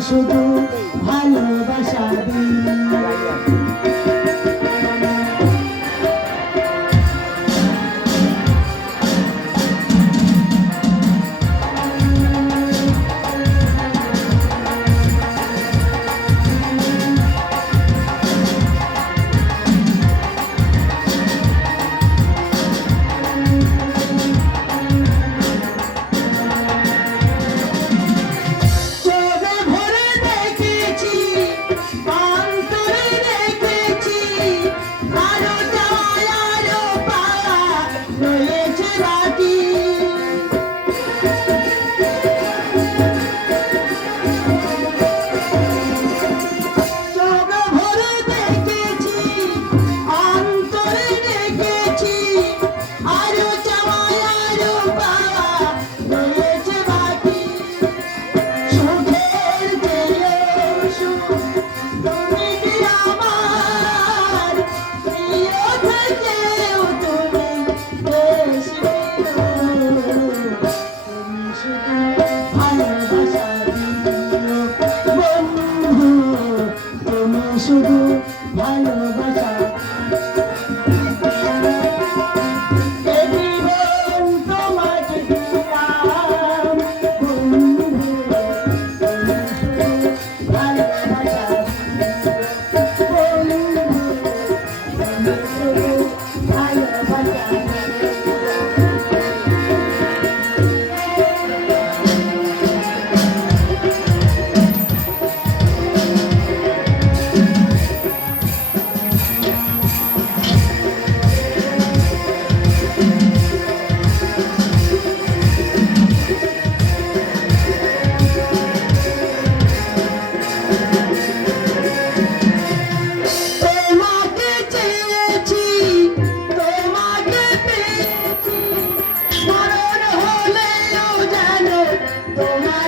শুধু ভালোবাসা দিয়ে শুধু ভালোবাসা।